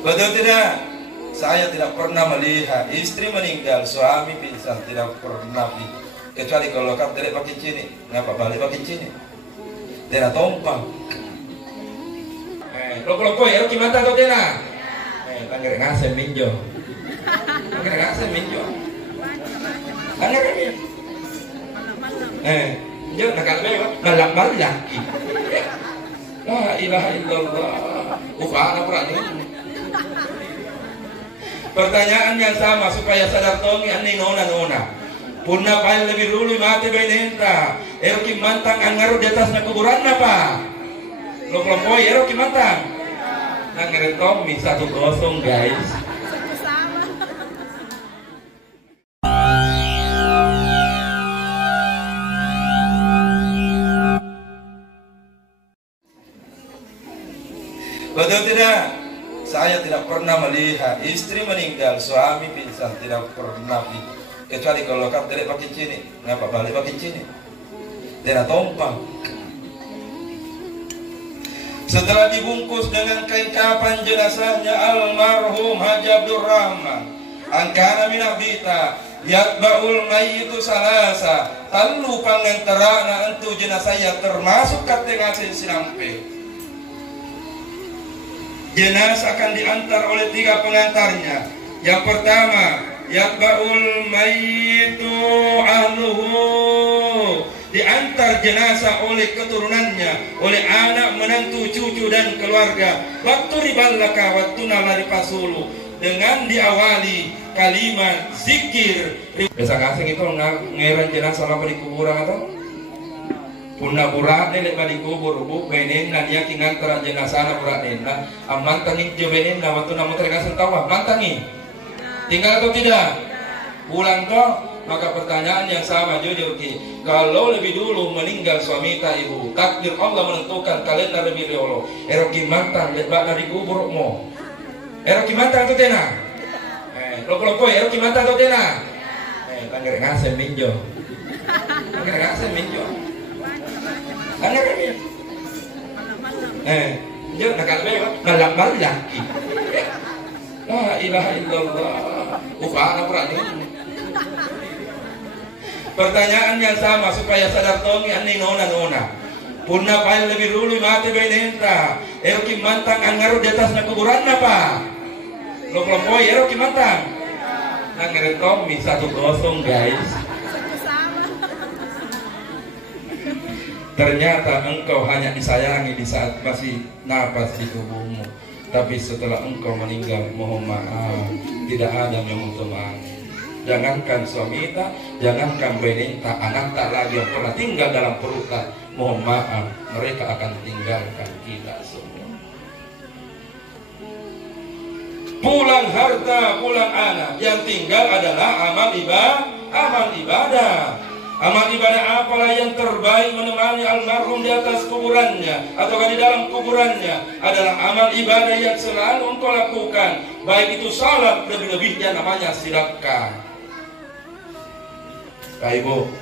Betul tidak? Saya tidak pernah melihat istri meninggal, suami pingsan, tidak pernah. Kecuali kalau kau tidak pakai cincin, ngapa balik pakai cincin? Tidak tompang. Kalau ya, gimana tuh tidak? Tangger ngasih minjo, tangger ngasih minjo, tangger ini. Dia nak kata malam lagi. La ilaha illallah. Ufana perani. Pertanyaan yang sama supaya sadar tongi ani nona. Punna paling lebih dulu mati benenta. Eroki mantang angaru di atasnya kuburan apa? Lo kelompok eroki mantang. Nangere Tommy 1-0 guys. Betul tidak? Saya tidak pernah melihat istri meninggal, suami pingsan, tidak pernah. Kecuali kalau kau tidak pakai cincin, ngapa balik pakai cincin? Tidak tompang. Setelah dibungkus dengan kain kapan jenazahnya almarhum Haji Abdul Rahman, angkana minabita, yatba'ul mayyitu salasa, talu pangantarana entu jenazahnya termasuk kategori sinampe. Jenazah akan diantar oleh 3 pengantarnya. Yang pertama, yatba'ul mayyitu ahluhu, diantar jenazah oleh keturunannya, oleh anak, menantu, cucu dan keluarga. Waktu riballaka waktu nalari pasulu, dengan diawali kalimat zikir. Biasa ngasing itu ngeran jenazah apa di kuburan atau? Punna burak nenek balik kubur bu benen nanya kingan tera jenazah na burak nena amantangi jo benen na waktu namu terkasih tawa mantangi tinggal atau tidak pulang toh. Maka pertanyaan yang sama jujur ki, kalau lebih dulu meninggal suami tak ibu, takdir Allah menentukan kalian lebih dulu eroki mantan lebak dari kubur mo eroki mantan atau tena lo eroki mantan atau tena tangger ngasih minjo tangger ngasih minjo tangger ini dia nak kata malam lagi. La ilaha illallah. Ufana perani. Pertanyaan yang sama supaya sadar tongi ani nona. Punna paling lebih dulu mati benenta. Eroki mantang angaru di atasnya kuburan apa? Lo kelompok eroki mantang. Nangere Tommy 1-0 guys. Ternyata engkau hanya disayangi di saat masih napas di tubuhmu. Tapi setelah engkau meninggal, mohon maaf, tidak ada yang menemani. Jangankan suami tak, jangankan benenta, anak tak lagi yang pernah tinggal dalam perut tak. Mohon maaf, mereka akan tinggalkan kita semua. Pulang harta, pulang anak, yang tinggal adalah amal ibadah. Amal ibadah apalah yang terbaik menemani almarhum di atas kuburannya atau di dalam kuburannya adalah amal ibadah yang selalu engkau lakukan, baik itu salat, lebih-lebihnya namanya sedekah. Ibu,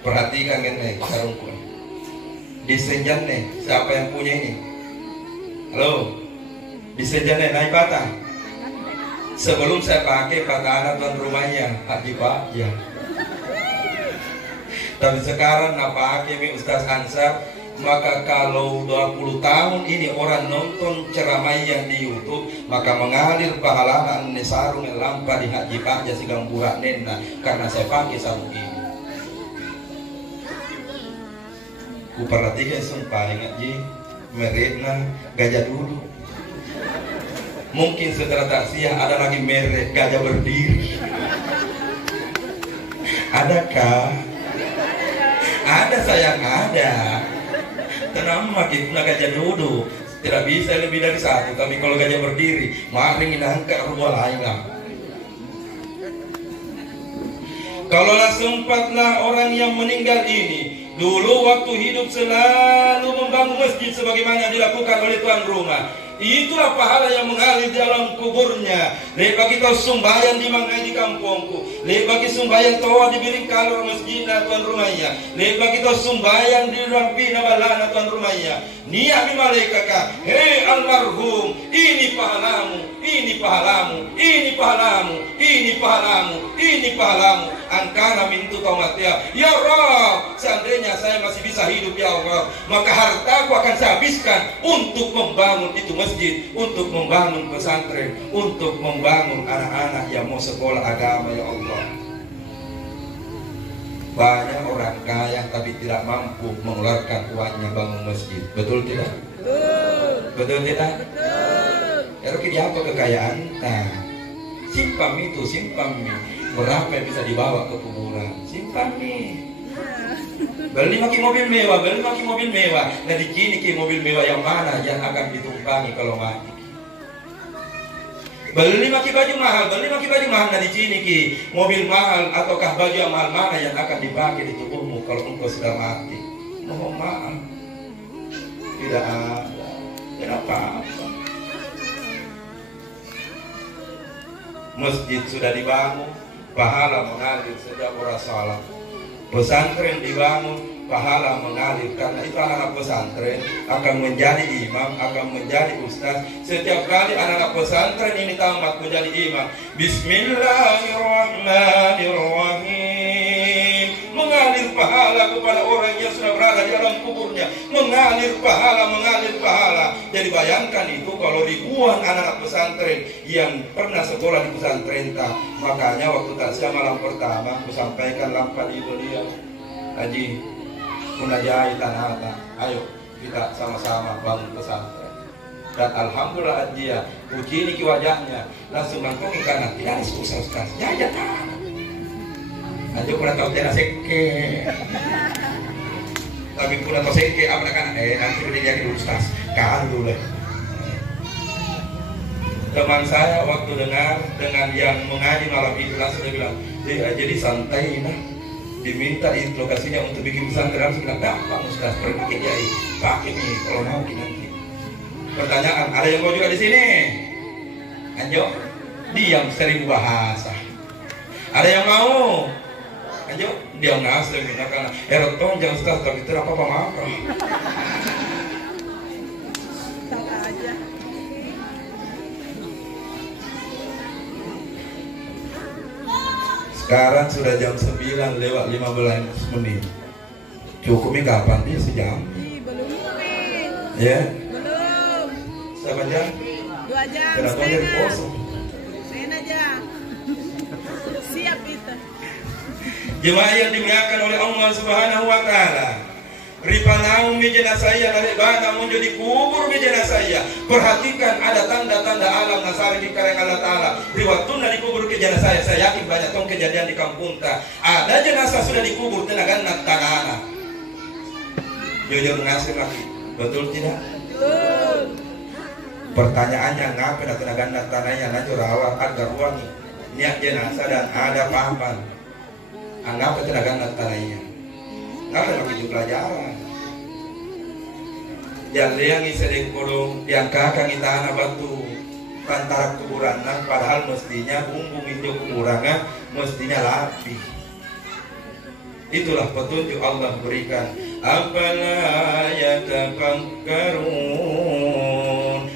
perhatikan nih sarungku. Di senjan nih, siapa yang punya ini? Halo, di senjan nih naik patah. Sebelum saya pakai patah tuan rumahnya, hati Pak, ya. Tapi sekarang apa pakai Ustaz Ansar, maka kalau 20 tahun ini orang nonton ceramah yang di YouTube, maka mengalir pahala ane sarung yang lampa di haji panja sigang burak nena karena saya pakai sarung ini. Ku perhatikan sumpah ngaji mereknya gajah dulu. Mungkin setelah taksiah ada lagi merek gajah berdiri. Adakah? Ada sayang ada. Tenang makin gajah duduk tidak bisa lebih dari satu. Tapi kalau gajah berdiri, makin angkat rumah lain lah. Kalaulah sempatlah orang yang meninggal ini dulu waktu hidup selalu membangun masjid sebagaimana dilakukan oleh tuan rumah. itulah pahala yang mengalir di dalam kuburnya. Bagi kau sumbayang di mangai di kampungku, bagi sumbayang toa di biring kalor masjidna tuan rumahnya, bagi kau sumbayang di rampina balana tuan rumahnya. Niat malaikaka, hei almarhum, ini pahalamu, ini pahalamu, ini pahalamu, ini pahalamu, ini pahalamu. Angkana mintu kau matia, ya Rabb, seandainya saya masih bisa hidup ya Allah, maka hartaku akan saya habiskan untuk membangun itu masjid, untuk membangun pesantren, untuk membangun anak-anak yang mau sekolah agama ya Allah. Banyak orang kaya tapi tidak mampu mengeluarkan uangnya bangun masjid. Betul tidak? Betul. Betul tidak? Betul. Erok ini apa kekayaan? Nah, simpan itu, simpan berapa yang bisa dibawa ke kuburan? Simpan nih. Beli maki mobil mewah, beli maki mobil mewah. Nah di sini ki mobil mewah yang mana yang akan ditumpangi kalau mati? Beli maki baju mahal, beli maki baju mahal. Nah di sini ki mobil mahal ataukah baju yang mahal mana yang akan dipakai di tubuhmu kalau engkau sudah mati? Mohon maaf, tidak ada, tidak apa-apa. Masjid sudah dibangun, pahala mengalir sejak orang salat. Pesantren dibangun, pahala mengalir. Karena itu anak-anak pesantren akan menjadi imam, akan menjadi ustaz. Setiap kali anak-anak pesantren ini tamat menjadi imam, Bismillahirrahmanirrahim, mengalir pahala kepada orang yang sudah berada di dalam kuburnya. Mengalir pahala, mengalir pahala. Jadi bayangkan itu kalau ribuan anak-anak pesantren yang pernah sekolah di pesantren. Makanya waktu takziah malam pertama aku sampaikan lampan itu dia, Haji Munajai Tanata, ayo kita sama-sama bangun pesantren. Dan alhamdulillah dia puji niki wajahnya langsung langsung ikan tidak susah ustaz jajan aja pernah tahu tidak seke tapi pernah tahu seke apa kan nanti udah jadi ustaz kan dulu. Teman saya waktu dengar dengan yang mengaji malam itu langsung dia bilang, jadi santai nah, diminta di lokasinya untuk bikin pesantren. Langsung bilang, gampang ustaz, pakai jari, pakai nih kalau mau nanti. Pertanyaan, ada yang mau juga di sini? Anjo, diam 1000 bahasa. Ada yang mau? Anjo, diam ngasih karena erotong jangan ustaz, tapi itu apa maaf. Sekarang sudah jam 9 lewat 15 menit. Cukupnya kapan dia sejam? Belum. Ya? Belum. Berapa jam? 2 jam. Kenapa jadi kosong? Main aja. Siap itu. Jemaah yang dimuliakan oleh Allah Subhanahu wa taala. Ripanau mijena saya dari bana muncul di kubur mijena saya. Perhatikan ada tanda-tanda alam nasari di karang Allah Ta'ala. Riwatuna di kubur ke jenazah saya yakin banyak tong kejadian di kampung ta. Ada jenazah sudah dikubur tenaga tanah. Jujur ngasih lagi. Betul tidak? Betul. Pertanyaannya ngapa tenaga tanahnya nanti rawat agar wangi niat jenazah dan ada pahaman. Anggap tenaga tanahnya. Ngapa begitu pelajaran? Yang yang sedang kurung, yang kakak kita anak batu antara kuburan, padahal mestinya bumbung hijau kuburannya mestinya rapi. Itulah petunjuk Allah berikan. Apala yatafakkarun,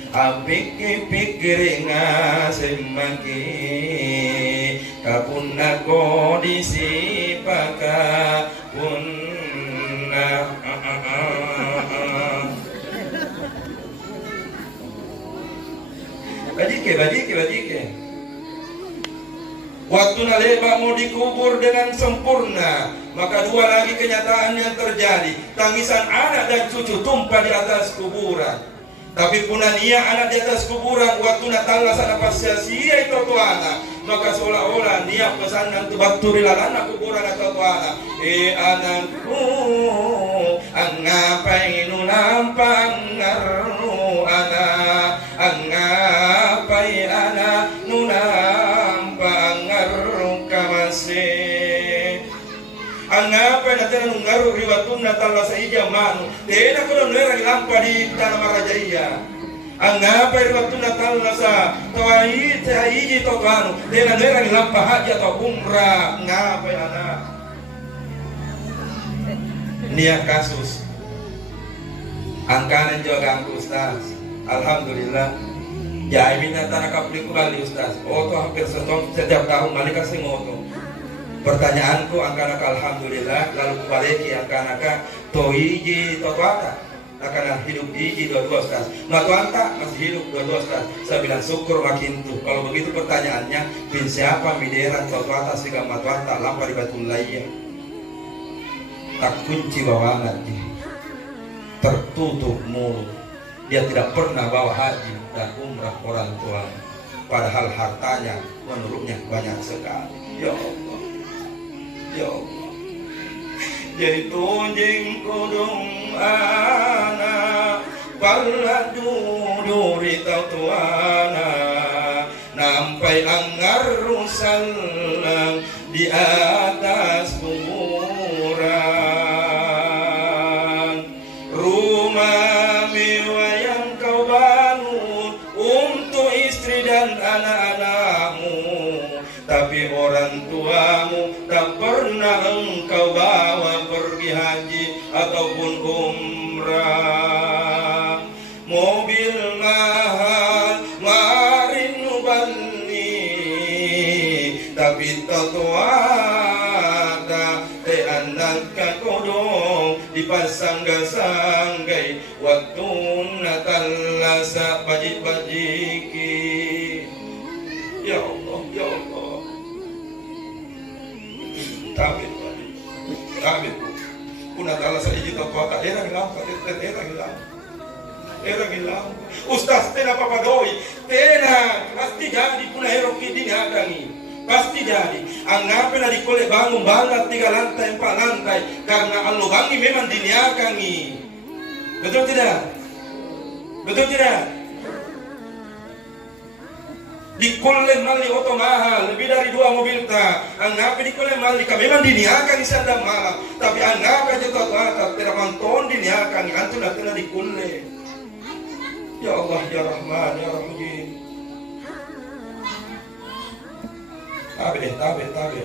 pikir ngasemaki kapunna kondisi paka punna bajike. Waktu naleba mau dikubur dengan sempurna, maka 2 lagi kenyataan yang terjadi. Tangisan anak dan cucu tumpah di atas kuburan. Tapi punah nia anak di atas kuburan waktu natala sana pas sia-sia itu tuana. Maka seolah-olah nia pesanan tu baturi lalana kuburan atau tuana. Anakku angapai nu lampang ngaru anak angapai anak nu lampang ngaru kamase. Angapa na tena nungaru riwatun na tala sa ija manu tena kuno nera lampa di tanah marajaya Angapa waktu Natal nasa tawai hiji to kanu dena dera lampah haji atau umrah ngapa anak nia kasus angkanan juga angku Ustaz. Alhamdulillah ya minta tanah kapli kembali Ustaz. Oto hampir setiap tahun malika sing oto. Pertanyaanku angkana alhamdulillah lalu kembali ki angkana to hiji to ata akan hidup hiji dua-dua Ustaz. Matuanta masih hidup dua-dua Ustaz. Saya bilang syukur makin tuh. Kalau begitu pertanyaannya, bin siapa mideran to ata sehingga matuanta lampar di Batul Layya. Tak kunci bawa nanti. Tertutup mulut. Dia tidak pernah bawa haji dan umrah orang tua. Padahal hartanya menurutnya banyak sekali. Ya Allah. Ya Allah. Jadi tunjing kudung anak pala duduri tautuana nampai anggar rusalang di atas kuburan rumah mewah yang kau bangun untuk istri dan anak-anakmu tapi orang tuamu tak pernah engkau bawa pergi haji ataupun umrah. Mobil mahal marin nubani tapi tatuata te anak kakodong dipasang gasanggai waktu Natal lasa bajik-bajiki. Ya Allah, ya Allah. Tabit, tabit. Kuna tala sa iji to kota era gilang, era gilang. Ustaz tena papadoy, tena pasti jadi kuna hero kidi ngadangi. Pasti jadi. Anggapan na dikole bangun banget 3 lantai 4 lantai karena alubangi memang diniakangi. Betul tidak? Betul tidak? Dikulle mali oto mahal lebih dari 2 mobil ta anggapi dikulle mali kami memang diniakan sadam malam tapi anggapi aja tak tidak manton diniakan antu nak kena dikulle. Ya Allah ya Rahman ya Rahim. Tabe.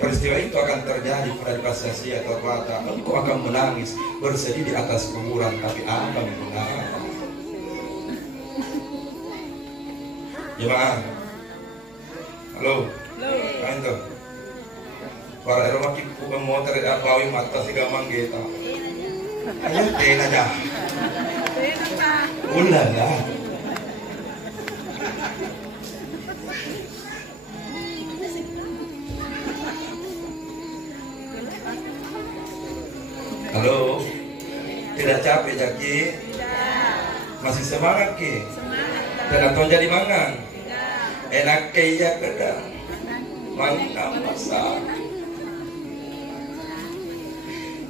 Peristiwa itu akan terjadi pada pasasi atau kata engkau akan menangis bersedih di atas kuburan tapi apa menangis. Jemaah, halo, kain tuh. Para eroma kipu motor ada bawi mata si gamang kita. Ayo tena aja. Ulah lah. Halo, tidak capek Jaki? Masih semangat Ki? Tidak tahu jadi mangan? Enak kayak kerja, mantap masak.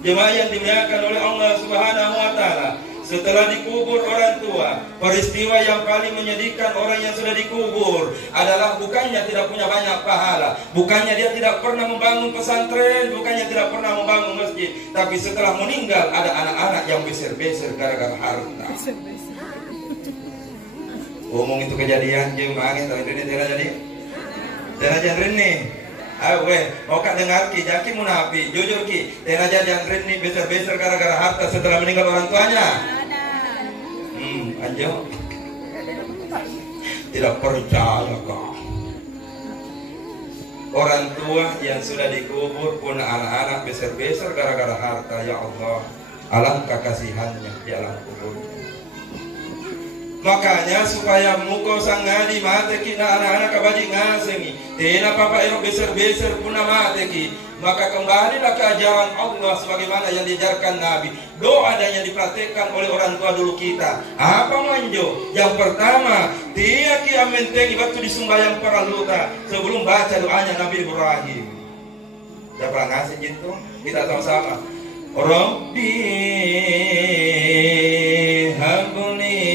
Jemaah yang dimuliakan oleh Allah Subhanahu Wa Taala, setelah dikubur orang tua, peristiwa yang paling menyedihkan orang yang sudah dikubur adalah bukannya tidak punya banyak pahala, bukannya dia tidak pernah membangun pesantren, bukannya tidak pernah membangun masjid, tapi setelah meninggal ada anak-anak yang beser-beser gara-gara harta. Ngomong itu kejadian jemaah kita ini tidak jadi. Tidak jadi nih. Ayo weh, mau kak dengar Ki, Jaki munafi, jujur Ki, tidak jadi nih beser-beser gara-gara harta setelah meninggal orang tuanya. Anjo. Tidak percaya kak. Orang tua yang sudah dikubur pun anak-anak beser-beser gara-gara harta. Ya Allah, alangkah kasihannya di alam kubur. Makanya supaya muko sangadi mate ki na anak-anak kabaji ngasengi tena papa ero beser-beser puna mate ki maka kembalilah ke ajaran Allah sebagaimana yang diajarkan Nabi. Doa dan yang dipraktekkan oleh orang tua dulu kita. Apa manjo? Yang pertama, dia ki amentengi waktu disumbayang para luta sebelum baca doanya Nabi Ibrahim. Dapat ngasih gitu? Kita sama-sama. Rabbi habli